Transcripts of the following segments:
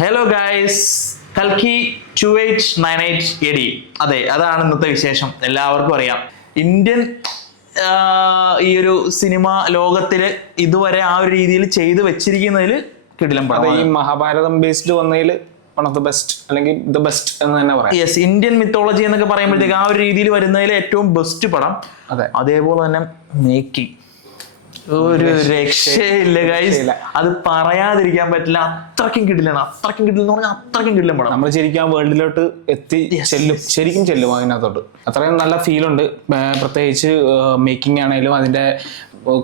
Hello guys, കൽക്കി 2898 AD. അതെ, അതാണ് ഇന്നത്തെ വിശേഷം. എല്ലാവർക്കും അറിയാം, ഇന്ത്യൻ ഈ ഒരു സിനിമ ലോകത്തില് ഇതുവരെ ആ ഒരു രീതിയിൽ ചെയ്തു വെച്ചിരിക്കുന്നതിൽ കിടിലം പടം. ഈ മഹാഭാരതം ബേസ്ഡ് വന്നതിൽ വൺ ഓഫ് ദ ബെസ്റ്റ്, അല്ലെങ്കിൽ ദ ബെസ്റ്റ് എന്ന് തന്നെ പറയാം. യെസ്, ഇന്ത്യൻ മിത്തോളജി എന്നൊക്കെ പറയുമ്പോഴത്തേക്ക് ആ ഒരു രീതിയിൽ വരുന്നതിൽ ഏറ്റവും ബെസ്റ്റ് പടം. അതെ, അതേപോലെ തന്നെ മേക്കിംഗ് ഒരു രക്ഷയില്ല ഗൈസ്, അത് പറയാതിരിക്കാൻ പറ്റില്ല. അത്രയ്ക്കും കിടിലാണ്, അത്രയ്ക്കും കിടിലെന്ന് പറഞ്ഞാൽ അത്രയ്ക്കും കിടിലം പടം. നമ്മൾ ശരിക്കും വേൾഡിലോട്ട് ശരിക്കും ചെല്ലും അതിനകത്തോട്ട്. അത്രയും നല്ല ഫീലുണ്ട്. പ്രത്യേകിച്ച് മേക്കിംഗ് ആണെങ്കിലും അതിന്റെ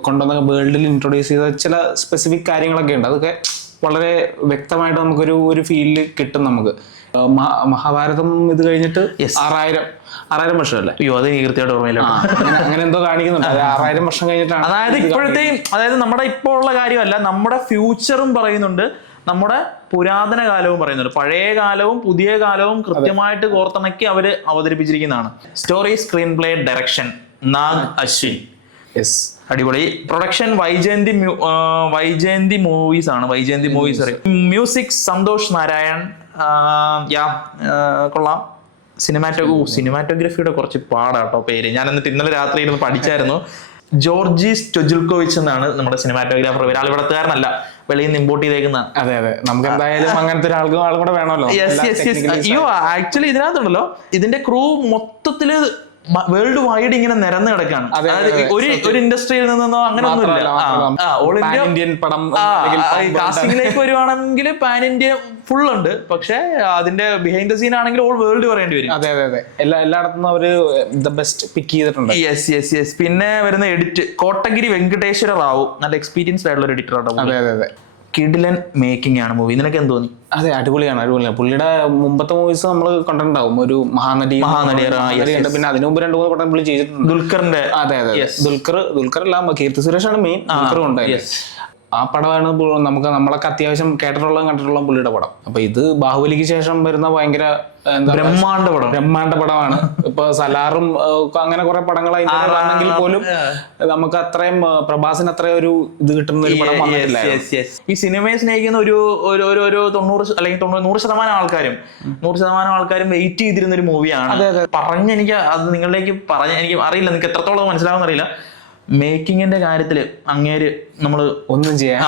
കൊണ്ടുവന്ന വേൾഡിൽ ഇൻട്രൊഡ്യൂസ് ചെയ്ത ചില സ്പെസിഫിക് കാര്യങ്ങളൊക്കെ ഉണ്ട്. അതൊക്കെ വളരെ വ്യക്തമായിട്ട് നമുക്കൊരു ഫീലില് കിട്ടും. നമുക്ക് മഹാഭാരതം ഇത് കഴിഞ്ഞിട്ട് 6000 വർഷമല്ലേ? അയ്യോ, അത് കൃത്യമായിട്ട് ഓർമ്മയില്ല. അങ്ങനെ എന്തോ കാണിക്കുന്നുണ്ട്. 6000 വർഷം കഴിഞ്ഞിട്ടാണ്. അതായത് ഇപ്പോഴത്തെയും, അതായത് നമ്മുടെ ഇപ്പോൾ ഉള്ള കാര്യമല്ല, നമ്മുടെ ഫ്യൂച്ചറും പറയുന്നുണ്ട്, നമ്മുടെ പുരാതന കാലവും പറയുന്നുണ്ട്. പഴയ കാലവും പുതിയ കാലവും കൃത്യമായിട്ട് കോർത്തിണക്കി അവര് അവതരിപ്പിച്ചിരിക്കുന്നതാണ്. Story, screenplay, direction Nag Ashwin. അടിപൊളി. പ്രൊഡക്ഷൻ വൈജയന്തി മൂവീസ് ആണ്. വൈജയന്തി മൂവീസ്. മ്യൂസിക് സന്തോഷ് നാരായൺ. കൊള്ളാം. സിനിമാറ്റോഗ്രഫിയുടെ കുറച്ച് പാടാട്ടോ പേര്. ഞാൻ എന്നിട്ട് ഇന്നലെ രാത്രി ഇരുന്ന് പഠിച്ചായിരുന്നു. ജോർജീസ് ടൊജിൽക്കോവിച്ച് എന്നാണ് നമ്മുടെ സിനിമാറ്റോഗ്രാഫർ. ഒരാൾ ഇവിടത്തുകാരനല്ല, വെളിയിൽ നിന്ന് ഇമ്പോർട്ട് ചെയ്തേക്കുന്ന. അതെ, നമുക്ക് എന്തായാലും അങ്ങനത്തെ ആളും കൂടെ വേണമല്ലോ. അയ്യോ, ആക്ച്വലി ഇതിനകത്തുണ്ടല്ലോ, ഇതിന്റെ ക്രൂ മൊത്തത്തില് വേൾഡ് വൈഡ് ഇങ്ങനെ നിരന്ന് കിടക്കാണ്. അതായത് ഒരു ഇൻഡസ്ട്രിയിൽ നിന്നോ അങ്ങനെ ഒന്നുമില്ല. ഓൾ ഇന്ത്യ പടം കാസ്റ്റിംഗിലേക്ക് വരുവാണെങ്കിൽ പാൻ ഇന്ത്യ ഫുൾ ഉണ്ട്. പക്ഷെ അതിന്റെ ബിഹൈൻഡ് ദ സീൻ ആണെങ്കിൽ ഓൾ വേൾഡ് പറയേണ്ടി വരും. അതെ, എല്ലായിടത്തും അവര് ദ ബെസ്റ്റ് പിക്ക് ചെയ്തിട്ടുണ്ട്. യെസ്. പിന്നെ വരുന്ന എഡിറ്റ് കോട്ടഗിരി വെങ്കടേശ്വര റാവു. നല്ല എക്സ്പീരിയൻസ്ഡ് ആയിട്ടുള്ള ഒരു എഡിറ്റർ ആണ്. അതെ. കിടിലൻ മേക്കിംഗ് ആണ് മൂവി. നിനക്ക് എന്ത് തോന്നി? അതെ, അടിപൊളിയാണ്. പുള്ളിയുടെ മുമ്പത്തെ മൂവീസ് നമ്മൾ കണ്ടിട്ടുണ്ടാവും. ഒരു മഹാനടി, പിന്നെ അതിനു മുമ്പ് 2-3 പടം പുള്ളി ചെയ്തിട്ടുണ്ട്. ദുൽഖറിന്റെ. അതെ. ദുൽഖർ അല്ല, കീർത്തി സുരേഷാണ് മെയിൻ. ദുൽഖറും ഉണ്ടായി. ആ പടമാണ് നമ്മളൊക്കെ അത്യാവശ്യം കണ്ടിട്ടുള്ള പുള്ളിയുടെ പടം. അപ്പൊ ഇത് ബാഹുബലിക്ക് ശേഷം വരുന്ന ഭയങ്കര ബ്രഹ്മാണ്ഡ പടമാണ്. ഇപ്പൊ സലാറും അങ്ങനെ കുറെ പടങ്ങൾ ആണെങ്കിൽ പോലും നമുക്ക് അത്രയും പ്രഭാസിന് അത്രയും ഒരു ഇത് കിട്ടുന്ന ഒരു പടം വന്നിട്ടില്ല. ഈ സിനിമയെ സ്നേഹിക്കുന്ന ഒരു 90 അല്ലെങ്കിൽ 100% ആൾക്കാരും വെയിറ്റ് ചെയ്തിരുന്ന ഒരു മൂവിയാണ്. എനിക്ക് അത് നിങ്ങളിലേക്ക് എനിക്ക് അറിയില്ല, നിങ്ങൾക്ക് എത്രത്തോളം മനസ്സിലാവുന്ന അറിയില്ല. മേക്കിങ്ങിന്റെ കാര്യത്തില് അങ്ങേര് നമ്മള് ഒന്നും ചെയ്യാൻ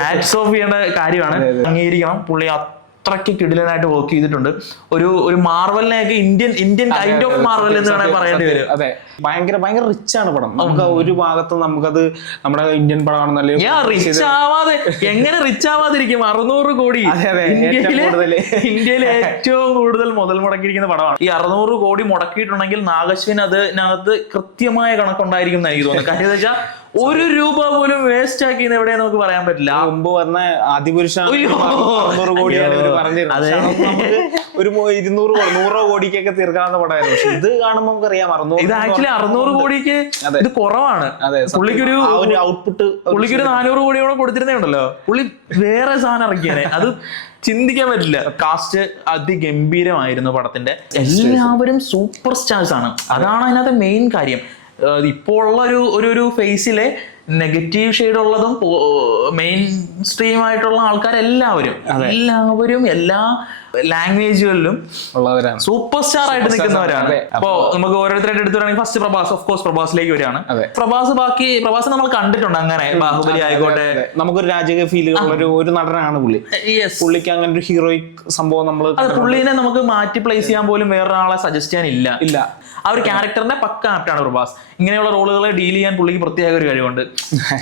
ഹാറ്റ്സ് ഓഫ് ചെയ്യേണ്ട കാര്യമാണ്. അംഗീകരിക്കണം. പുള്ളി അത്രയ്ക്ക് കിടിലനായിട്ട് വർക്ക് ചെയ്തിട്ടുണ്ട്. ഒരു മാർവലിനെയൊക്കെ ഇന്ത്യൻ കൈൻഡ് ഓഫ് മാർവൽ എന്ന് വേണമെങ്കിൽ പറയേണ്ടി വരും. അതെ, ഭയങ്കര റിച്ച് ആണ് പടം. നമുക്ക് ഒരു ഭാഗത്ത് നമുക്കത് നമ്മുടെ ഇന്ത്യൻ പടമാണെന്നല്ലേ. റിച്ച് ആവാതെ എങ്ങനെ റിച്ച് ആവാതിരിക്കും? 600 കോടി ഇന്ത്യയിലെ ഏറ്റവും കൂടുതൽ മുതൽ മുടക്കിയിരിക്കുന്ന പടമാണ്. ഈ 600 കോടി മുടക്കിയിട്ടുണ്ടെങ്കിൽ നാഗശ്വിൻ അതിനകത്ത് കൃത്യമായ കണക്കുണ്ടായിരിക്കും എന്ന് എനിക്ക് തോന്നുന്നു. കാര്യം എന്താ വെച്ചാൽ ഒരു രൂപ പോലും വേസ്റ്റ് ആക്കി എവിടെ നമുക്ക് പറയാൻ പറ്റില്ല. മുമ്പ് വന്ന ആദിപുരുഷ 600 കോടിയാണ് പറഞ്ഞിരുന്നത്. ഒരു 200 കോടിക്കൊക്കെ തീർക്കാവുന്ന പടമായിരുന്നു. പക്ഷെ ഇത് കാണുമ്പോൾ നമുക്കറിയാം 600 കോടിക്ക് ഇത് കുറവാണ്. പുള്ളിക്കൊരു ഔട്ട്പുട്ട്, പുള്ളിക്കൊരു 400 കോടിയോളം കൊടുത്തിരുന്നേ ഉണ്ടല്ലോ. പുള്ളി വേറെ സാധനം ഇറക്കിയാനെ. അത് ചിന്തിക്കാൻ പറ്റില്ല. കാസ്റ്റ് അതിഗംഭീരമായിരുന്നു പടത്തിന്റെ. എല്ലാവരും സൂപ്പർ സ്റ്റാർസ് ആണ്. അതാണ് അതിനകത്ത് മെയിൻ കാര്യം. ഇപ്പോൾ ഉള്ള ഒരു ഫേസിലെ നെഗറ്റീവ് ഷെയ്ഡ് ഉള്ളതും മെയിൻ സ്ട്രീം ആയിട്ടുള്ള ആൾക്കാരെല്ലാവരും എല്ലാ ലാംഗ്വേജുകളിലും ഉള്ളവരാണ്, സൂപ്പർ സ്റ്റാർ ആയിട്ട് നിൽക്കുന്നവരാണ്. അപ്പോ നമുക്ക് ഓരോരുത്തരായിട്ട് എടുത്തുവാണെങ്കിൽ ഫസ്റ്റ് പ്രഭാസ്, ഓഫ് കോഴ്സ് പ്രഭാസിലേക്ക് വരികയാണ്. പ്രഭാസ് നമ്മൾ കണ്ടിട്ടുണ്ട്. അങ്ങനെ ബാഹുബലി ആയിക്കോട്ടെ, നമുക്കൊരു രാജകീയ ഫീലുകളുള്ള ഒരു നടനാണ് പുള്ളി. പുള്ളിക്ക് അങ്ങനെ ഒരു ഹീറോയിക് സംഭവം പുള്ളിനെ നമുക്ക് മാറ്റി പ്ലേസ് ചെയ്യാൻ പോലും വേറൊരാളെ സജസ്റ്റ് ചെയ്യാനില്ല. ആ ഒരു ക്യാരക്ടറിന്റെ പക്ക ആപ്റ്റാണ് പ്രഭാസ്. ഇങ്ങനെയുള്ള റോളുകളെ ഡീൽ ചെയ്യാൻ പുള്ളിക്ക് പ്രത്യേക ഒരു കഴിവുണ്ട്.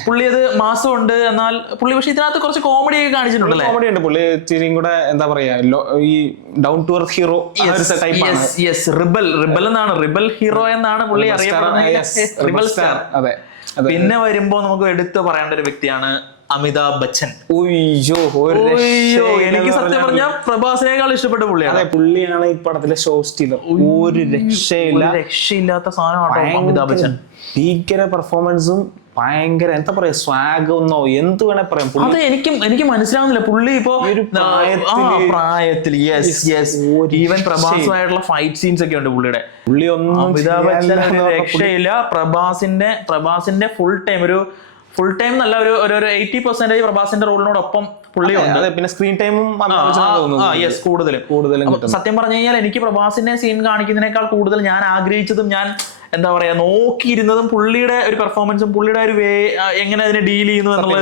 പുള്ളി അത് മാസമുണ്ട്. എന്നാൽ പുള്ളി പക്ഷെ ഇതിനകത്ത് കുറച്ച് കോമഡി ഒക്കെ കാണിച്ചിട്ടുണ്ടല്ലേ? കോമഡി ഉണ്ട്. പുള്ളി ഇച്ചിരിയും കൂടെ എന്താ പറയാ, ഈ down to earth hero. Rebel എന്നാണ്, റിബൽ ഹീറോ എന്നാണ് പുള്ളി അറിയപ്പെടുന്നത്. Rebel star. അതെ. പിന്നെ വരുമ്പോ നമുക്ക് എടുത്തു പറയേണ്ട ഒരു വ്യക്തിയാണ് അമിതാഭ് ബച്ചൻ. എനിക്ക് സത്യം പറഞ്ഞാൽ പ്രഭാസിനേക്കാൾ ഇഷ്ടപ്പെട്ട പുള്ളിയാണ്. പുള്ളിയാണ് ഈ പടത്തിലെ ഷോ സ്റ്റീലർ. ഒരു രക്ഷയില്ലാത്ത സാധനമാണ് അമിതാഭ് ബച്ചൻ. ഭീകര പെർഫോമൻസും ഭയങ്കര എന്താ പറയാ, സ്വാഗ് ഒന്നോ എന്ത് വേണേ പറയാം. അത് എനിക്ക് മനസ്സിലാവുന്നില്ല. പുള്ളി ഇപ്പോ പ്രായത്തിൽ ഈവൻ പ്രഭാസുമായിട്ടുള്ള ഫൈറ്റ് സീൻസ് ഒക്കെ ഉണ്ട് പുള്ളിയുടെ. അമിതാഭ് ബച്ചൻ രക്ഷയില്ല. പ്രഭാസിന്റെ ഫുൾ ടൈം നല്ല ഒരു 80% പ്രഭാസിന്റെ റോളിനോടൊപ്പം പുള്ളിയുണ്ട്. അതെ, പിന്നെ സ്ക്രീൻ ടൈമും യെസ് കൂടുതലും. സത്യം പറഞ്ഞു കഴിഞ്ഞാൽ എനിക്ക് പ്രഭാസിന്റെ സീൻ കാണിക്കുന്നതിനേക്കാൾ കൂടുതൽ ഞാൻ ആഗ്രഹിച്ചതും ഞാൻ എന്താ പറയാ നോക്കിയിരുന്നതും പുള്ളിയുടെ ഒരു പെർഫോമൻസും പുള്ളിയുടെ ഒരു വേ എങ്ങനെ അതിനെ ഡീൽ ചെയ്യുന്നു എന്നുള്ള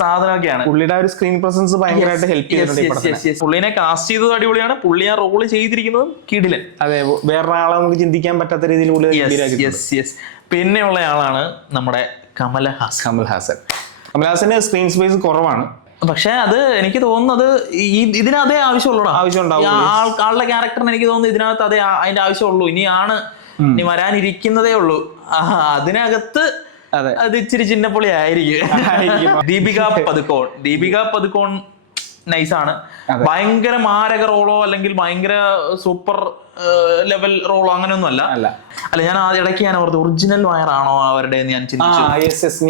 സാധനമൊക്കെയാണ്. പുള്ളിയുടെ ഒരു സ്ക്രീൻ പ്രസൻസ് ഭയങ്കരമായിട്ട് ഹെൽപ്പ് ചെയ്തിട്ടുണ്ട്. പുള്ളിനെ കാസ്റ്റ് ചെയ്തത് അടിപൊളിയാണ്, പുള്ളി ആ റോള് ചെയ്തിരിക്കുന്നതും കിടിലൻ. അതെ, വേറൊരാളെ നമുക്ക് ചിന്തിക്കാൻ പറ്റാത്ത രീതിയിൽ പിന്നെയുള്ള ആളാണ് നമ്മുടെ കമൽഹാസന് സ്ക്രീൻ സ്പേസ് കുറവാണ്. പക്ഷെ അത് എനിക്ക് തോന്നുന്നത് ഇതിനതേ ആവശ്യമുള്ളൂ. ആളുടെ ക്യാരക്ടറിന് എനിക്ക് തോന്നുന്നു ഇതിനകത്ത് അതേ അതിന്റെ ആവശ്യമുള്ളൂ. ഇനി വരാനിരിക്കുന്നതേ ഉള്ളൂ. അതിനകത്ത് അത് ഇച്ചിരി ചിന്നപ്പൊളി ആയിരിക്കും. ദീപിക പദുക്കോൺ നൈസാണ്. ഭയങ്കര മാരക റോളോ അല്ലെങ്കിൽ ഭയങ്കര സൂപ്പർ ലെവൽ റോളോ അങ്ങനെയൊന്നും അല്ല. ഞാൻ ഇടയ്ക്ക് ഞാൻ ഓർത്ത് ഒറിജിനൽ വയറാണോ അവരുടെ ഞാൻ ചിന്തിച്ചു.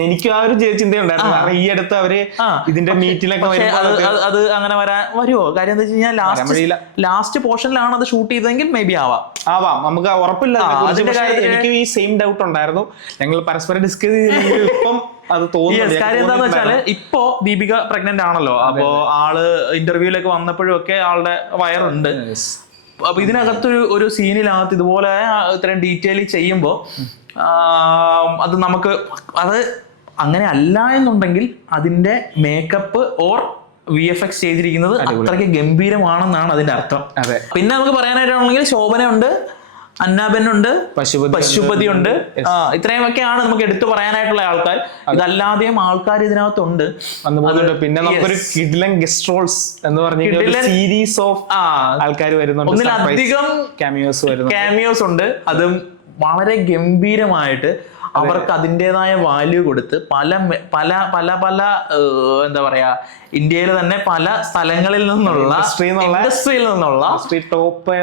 എനിക്ക് ആ ഒരു ചിന്തയുണ്ടായിരുന്നു. കാരണം ഈ അടുത്ത് അവര് ഇതിന്റെ മീറ്റിലൊക്കെ അത് അങ്ങനെ വരുമോ? കാര്യം എന്താ വെച്ച് കഴിഞ്ഞാൽ ലാസ്റ്റ് പോർഷനിലാണ് അത് ഷൂട്ട് ചെയ്തതെങ്കിൽ മേ ബി ആവാം, നമുക്ക് ഉറപ്പില്ല. എനിക്ക് ഈ സെയിം ഡൗട്ട് ഉണ്ടായിരുന്നു. ഞങ്ങൾ പരസ്പരം ഡിസ്കസ് ചെയ്ത് ഇപ്പം അത് തോന്നുന്നു. കാര്യം എന്താന്ന് വെച്ചാല് ഇപ്പോ ദീപിക പ്രഗ്നന്റ് ആണല്ലോ. അപ്പോ ആള് ഇന്റർവ്യൂലൊക്കെ വന്നപ്പോഴും ഒക്കെ ആളുടെ വയറുണ്ട്. അപ്പൊ ഇതിനകത്തൊരു സീനിനകത്ത് ഇതുപോലെ ഇത്രയും ഡീറ്റെയിൽ ചെയ്യുമ്പോ അത് നമുക്ക് അത് അങ്ങനെ അല്ല എന്നുണ്ടെങ്കിൽ അതിന്റെ മേക്കപ്പ് ഓർ VFX ചെയ്തിരിക്കുന്നത് അത്രയ്ക്ക് ഗംഭീരമാണെന്നാണ് അതിന്റെ അർത്ഥം. പിന്നെ നമുക്ക് പറയാനായിട്ടാണെങ്കിൽ ശോഭനയുണ്ട്, അന്നാബെന്നുണ്ട്, പശുപതി ഉണ്ട്. ഇത്രയുമൊക്കെയാണ് നമുക്ക് എടുത്തു പറയാനായിട്ടുള്ള ആൾക്കാർ. ഇതല്ലാതെയും ആൾക്കാർ ഇതിനകത്തുണ്ട്. പിന്നെ നമുക്കൊരു കിഡിലൻ ഗസ്റ്റ് റോൾസ് എന്ന് പറഞ്ഞ സീരീസ് ഓഫ് ആൾക്കാർ വരുന്നുണ്ട്. ഒന്നിലധികം ക്യാമിയോസ് ഉണ്ട്. അതും വളരെ ഗംഭീരമായിട്ട് അവർക്ക് അതിൻ്റെതായ വാല്യൂ കൊടുത്ത് പല പല പല പല എന്താ പറയാ ഇന്ത്യയിൽ തന്നെ പല സ്ഥലങ്ങളിൽ നിന്നുള്ള ഇൻഡസ്ട്രിയിൽ നിന്നുള്ള ടോപ്പ്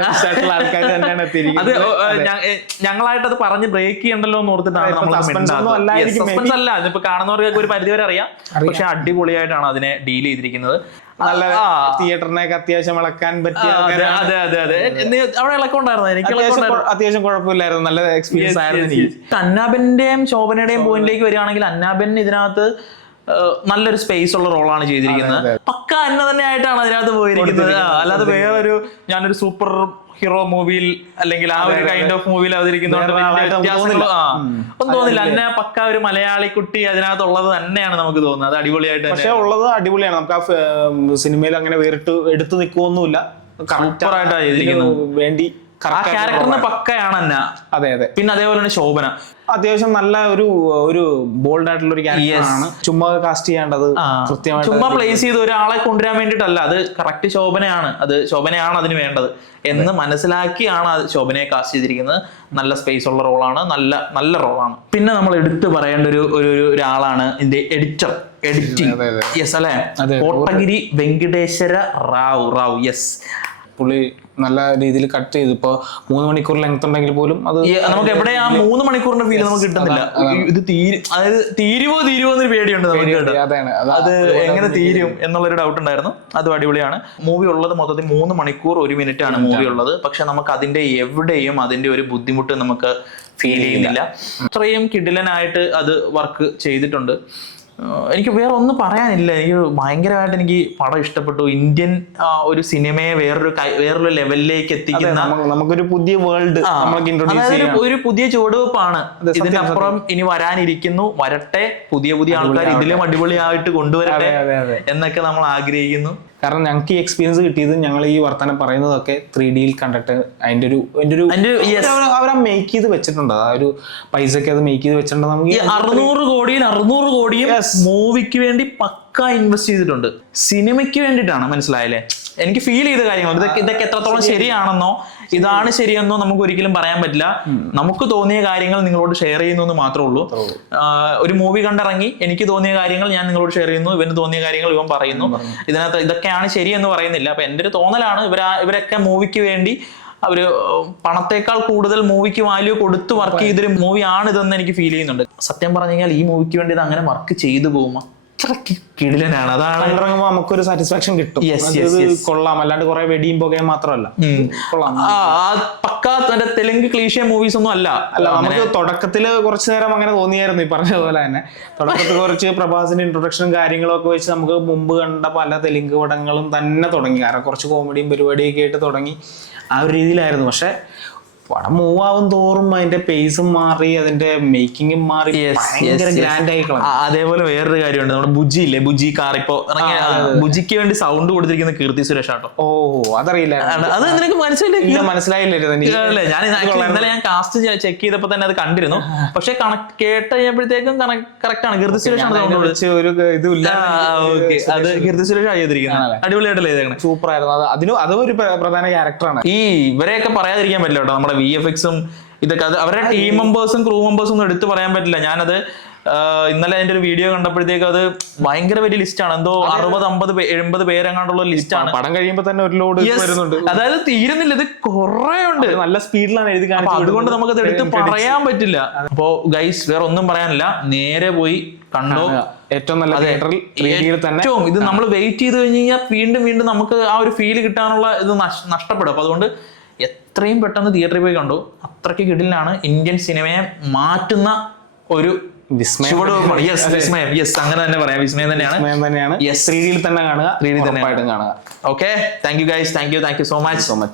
ആൾക്കാർ തന്നെയാണ്. അത് ഞങ്ങളായിട്ട് അത് പറഞ്ഞ് ബ്രേക്ക് ചെയ്യണ്ടല്ലോ എന്ന് ഓർത്തിട്ടാണ് നമ്മൾ. സസ്പെൻസ് അല്ല, ഇതിപ്പോ കാണുന്നവർക്ക് ഒരു പരിധിവരെ അറിയാം. പക്ഷെ അടിപൊളിയായിട്ടാണ് അതിനെ ഡീൽ ചെയ്തിരിക്കുന്നത്. തിയേറ്ററിനൊക്കെ അത്യാവശ്യം ഇളക്കാൻ പറ്റിയ അവിടെ ഇളക്കം ഉണ്ടായിരുന്നു. എനിക്ക് അത്യാവശ്യം കുഴപ്പമില്ലായിരുന്നു, നല്ല എക്സ്പീരിയൻസ് ആയിരുന്നു. അന്നാബെന്റെയും ശോഭനയുടെയും പോയിന്റിലേക്ക് വരികയാണെങ്കിൽ അന്നാബെൻ ഇതിനകത്ത് നല്ലൊരു സ്പേസ് ഉള്ള റോളാണ് ചെയ്തിരിക്കുന്നത്. പക്ക അന്ന തന്നെ ആയിട്ടാണ് അതിനകത്ത് പോയിരിക്കുന്നത്. അല്ലാതെ വേറൊരു ഞാനൊരു സൂപ്പർ ഹീറോ മൂവിയിൽ അല്ലെങ്കിൽ ആ ഒരു കൈൻഡ് ഓഫ് മൂവിയിൽ അവതരിക്കുന്നതുകൊണ്ട് ഒന്നും തോന്നില്ല. അന്ന പക്ക ഒരു മലയാളി കുട്ടി അതിനകത്തുള്ളത് തന്നെയാണ് നമുക്ക് തോന്നുന്നത്. അത് അടിപൊളിയായിട്ട് പക്ഷെ ഉള്ളത് അടിപൊളിയാണ്. നമുക്ക് ആ സിനിമയിൽ അങ്ങനെ വേറിട്ട് എടുത്തു നിൽക്കുമൊന്നുമില്ല. സൂപ്പറായിട്ടാണ് ചെയ്തിരിക്കുന്നത്. വേണ്ടി ആ ക്യാരക്ടറിന് പക്കയാണ് അന്ന. അതെ. പിന്നെ അതേപോലെ തന്നെ ശോഭന അത്യാവശ്യം നല്ല ഒരു ബോൾഡ് ആയിട്ടുള്ള ഒരു ക്യാരക്ടറാണ്. ചുമ്മാ കാസ്റ്റ് ചെയ്യേണ്ടത് കൃത്യമായിട്ട് ചുമ്മാ പ്ലേസ് ചെയ്ത് ഒരാളെ കൊണ്ടുവരാൻ വേണ്ടിയിട്ടല്ല. അത് കറക്റ്റ് ശോഭനയാണ് അതിന് വേണ്ടത് എന്ന് മനസ്സിലാക്കിയാണ് അത് ശോഭനയെ കാസ്റ്റ് ചെയ്തിരിക്കുന്നത്. നല്ല സ്പേസ് ഉള്ള റോളാണ്, നല്ല റോളാണ്. പിന്നെ നമ്മൾ എടുത്തു പറയേണ്ട ഒരാളാണ് ഇതിന്റെ എഡിറ്റിംഗ്. യെസ് അല്ലെ, കോട്ടഗിരി വെങ്കടേശ്വര റാവു. യെസ്, പുള്ളി നല്ല രീതിയിൽ കട്ട് ചെയ്തു. ഇപ്പൊ 3 മണിക്കൂർ ലെങ്ത് ഉണ്ടെങ്കിൽ പോലും അത് നമുക്ക് എവിടെ ആ 3 മണിക്കൂറിന്റെ ഫീൽ നമുക്ക് കിട്ടുന്നില്ല. ഇത് അതായത് തീരുവോ എന്നൊരു പേടിയുണ്ട് നമുക്ക്. അത് എങ്ങനെ തീരും എന്നുള്ളൊരു ഡൗട്ട് ഉണ്ടായിരുന്നു. അതും അടിപൊളിയാണ്. മൂവി ഉള്ളത് മൊത്തത്തിൽ 3 മണിക്കൂർ 1 മിനിറ്റ് ആണ് മൂവി ഉള്ളത്. പക്ഷെ നമുക്ക് അതിന്റെ എവിടെയും അതിന്റെ ഒരു ബുദ്ധിമുട്ട് നമുക്ക് ഫീൽ ചെയ്യുന്നില്ല. അത്രയും കിടിലനായിട്ട് അത് വർക്ക് ചെയ്തിട്ടുണ്ട്. എനിക്ക് വേറെ ഒന്നും പറയാനില്ല. എനിക്ക് ഭയങ്കരമായിട്ട് എനിക്ക് പടം ഇഷ്ടപ്പെട്ടു. ഇന്ത്യൻ ഒരു സിനിമയെ വേറൊരു ലെവലിലേക്ക് എത്തിക്കുന്ന നമുക്കൊരു പുതിയ വേൾഡ്, ഒരു പുതിയ ചുവടുവെപ്പാണ്. ഇതിനപ്പുറം ഇനി വരാനിരിക്കുന്നു, വരട്ടെ, പുതിയ ആൾക്കാർ ഇതിലും അടിപൊളിയായിട്ട് കൊണ്ടുവരട്ടെ എന്നൊക്കെ നമ്മൾ ആഗ്രഹിക്കുന്നു. കാരണം ഞങ്ങൾക്ക് ഈ എക്സ്പീരിയൻസ് കിട്ടിയത് ഞങ്ങൾ ഈ വർത്തമാനം പറയുന്നതൊക്കെ 3Dയിൽ കണ്ടിട്ട് അതിന്റെ ഒരു അവരാ മേക്ക് ചെയ്ത് വെച്ചിട്ടുണ്ട്. ആ ഒരു പൈസക്ക് അത് മേക്ക് ചെയ്ത് വെച്ചിട്ടുണ്ട്. നമുക്ക് 600 കോടിയും മൂവിക്ക് വേണ്ടി പക്ക ഇൻവെസ്റ്റ് ചെയ്തിട്ടുണ്ട്. സിനിമയ്ക്ക് വേണ്ടിയിട്ടാണ്, മനസ്സിലായല്ലേ? എനിക്ക് ഫീൽ ചെയ്ത കാര്യങ്ങൾ ഇതൊക്കെ എത്രത്തോളം ശരിയാണെന്നോ ഇതാണ് ശരിയെന്നോ നമുക്ക് ഒരിക്കലും പറയാൻ പറ്റില്ല. നമുക്ക് തോന്നിയ കാര്യങ്ങൾ നിങ്ങളോട് ഷെയർ ചെയ്യുന്നു എന്ന് മാത്രമേ ഉള്ളൂ. ഒരു മൂവി കണ്ടിറങ്ങി എനിക്ക് തോന്നിയ കാര്യങ്ങൾ ഞാൻ നിങ്ങളോട് ഷെയർ ചെയ്യുന്നു, ഇവന് തോന്നിയ കാര്യങ്ങൾ ഇവൻ പറയുന്നു. ഇതിനകത്ത് ഇതൊക്കെയാണ് ശരിയെന്ന് പറയുന്നില്ല. അപ്പൊ എൻ്റെ ഒരു തോന്നലാണ് ഇവരൊക്കെ മൂവിക്ക് വേണ്ടി അവര് പണത്തേക്കാൾ കൂടുതൽ മൂവിക്ക് വാല്യൂ കൊടുത്ത് വർക്ക് ചെയ്തൊരു മൂവി ആണ് ഇതെന്ന് എനിക്ക് ഫീൽ ചെയ്യുന്നുണ്ട്. സത്യം പറഞ്ഞു കഴിഞ്ഞാൽ ഈ മൂവിക്ക് വേണ്ടി ഇത് അങ്ങനെ വർക്ക് ചെയ്തു പോകുമോ? അത്രയ്ക്ക് കിടിലനാണ്. അതാണ് ഇറങ്ങുമ്പോൾ നമുക്കൊരു സാറ്റിസ്ഫാക്ഷൻ കിട്ടും. Yes, അത് yes, yes. കൊള്ളാം, അല്ലാണ്ട് കുറെ വെടിയും പുകയും മാത്രമല്ല, കൊള്ളാം. പക്കാ തന്റെ തെലുങ്ക് ക്ലീഷ്യ മൂവീസ് ഒന്നും അല്ല. അല്ല, നമുക്ക് തുടക്കത്തില് കുറച്ചു നേരം അങ്ങനെ തോന്നിയായിരുന്നു, ഈ പറഞ്ഞതുപോലെ തന്നെ. തുടക്കത്തിൽ കുറച്ച് പ്രഭാസിന്റെ ഇൻട്രൊഡക്ഷനും കാര്യങ്ങളും ഒക്കെ വെച്ച് നമുക്ക് മുമ്പ് കണ്ട പല തെലുങ്ക് പടങ്ങളും തന്നെ തുടങ്ങി. കാരണം കുറച്ച് കോമഡിയും പരിപാടിയൊക്കെ ആയിട്ട് തുടങ്ങി, ആ ഒരു രീതിയിലായിരുന്നു. പക്ഷെ പടം മൂവ് ആവും തോറും അതിന്റെ പേസും മാറി, അതിന്റെ മേക്കിങ്ങും മാറി, ഭയങ്കര ഗ്രാൻഡ് ആയി കളഞ്ഞു. അതേപോലെ വേറൊരു കാര്യമുണ്ട്, നമ്മുടെ ബുജി ഇല്ലേ, ബുജി കാർ ഇപ്പൊ ഇറങ്ങിയ ബുജിക്ക് വേണ്ടി സൗണ്ട് കൊടുത്തിരിക്കുന്ന കീർത്തി സുരേഷ് ആട്ടോ. ഓ, അതറിയില്ല. അത് നിനക്ക് മനസ്സിലായില്ലേ? ഞാൻ ഇന്നലെ ഞാൻ കാസ്റ്റ് ചെക്ക് ചെയ്തപ്പോ തന്നെ അത് കണ്ടിരുന്നു. പക്ഷെ കേട്ട് കഴിഞ്ഞപ്പോഴത്തേക്കും കറക്റ്റ് ആണ്, കീർത്തി സുരേഷ് ആണ് സൗണ്ട് കൊടുത്ത്. ഒരു ഇതുമില്ല. അത് കീർത്തി സുരേഷ് ആണ് ചെയ്തിരിക്കുന്നത്. അടിപൊളിയായിട്ടല്ലേ ചെയ്തേക്കണേ, സൂപ്പർ ആയിരുന്നു. അതും ഒരു പ്രധാന ക്യാരക്ടറാണ്. ഈ ഇവരെയൊക്കെ പറയാതിരിക്കാൻ പറ്റില്ല കേട്ടോ, നമ്മുടെ VFXും ഇതൊക്കെ. അത് അവരുടെ ടീം മെമ്പേഴ്സും ക്രൂ മെമ്പേഴ്സും ഒന്നും എടുത്തു പറയാൻ പറ്റില്ല. ഞാനത് ഇന്നലെ അതിന്റെ ഒരു വീഡിയോ കണ്ടപ്പോഴത്തേക്ക് അത് ഭയങ്കര വലിയ ലിസ്റ്റാണ്. എന്തോ 60, 50, 70 പേരെങ്ങാണ്ടുള്ള ലിസ്റ്റാണ്. പടം കഴിയുമ്പോൾ തന്നെ ഒരു ലോഡ് വരുന്നുണ്ട്. അതായത് തീരുന്നില്ല, ഇത് കുറെ ഉണ്ട്, നല്ല സ്പീഡിലാണ് എഴുതി കാണിച്ചത്. അതുകൊണ്ട് നമുക്കത് എടുത്ത് പറയാൻ പറ്റില്ല. അപ്പോ ഗൈസ് വേറെ ഒന്നും പറയാനില്ല, നേരെ പോയി കണ്ടോ. ഏറ്റവും നല്ല തിയേറ്ററിൽ തന്നെ. ഇത് നമ്മൾ വെയിറ്റ് ചെയ്ത് കഴിഞ്ഞ് കഴിഞ്ഞാൽ വീണ്ടും നമുക്ക് ആ ഒരു ഫീല് കിട്ടാനുള്ള ഇത് നഷ്ടപ്പെടും. അപ്പൊ അതുകൊണ്ട് എത്രയും പെട്ടെന്ന് തിയേറ്ററിൽ പോയി കണ്ടു. അത്രയ്ക്ക് കിടിലാണ്, ഇന്ത്യൻ സിനിമയെ മാറ്റുന്ന ഒരു വിസ്മയം. അങ്ങനെ തന്നെ പറയാം, വിസ്മയം തന്നെയാണ്. 3D തന്നെ കാണുക. Okay, thank you guys, thank you so much.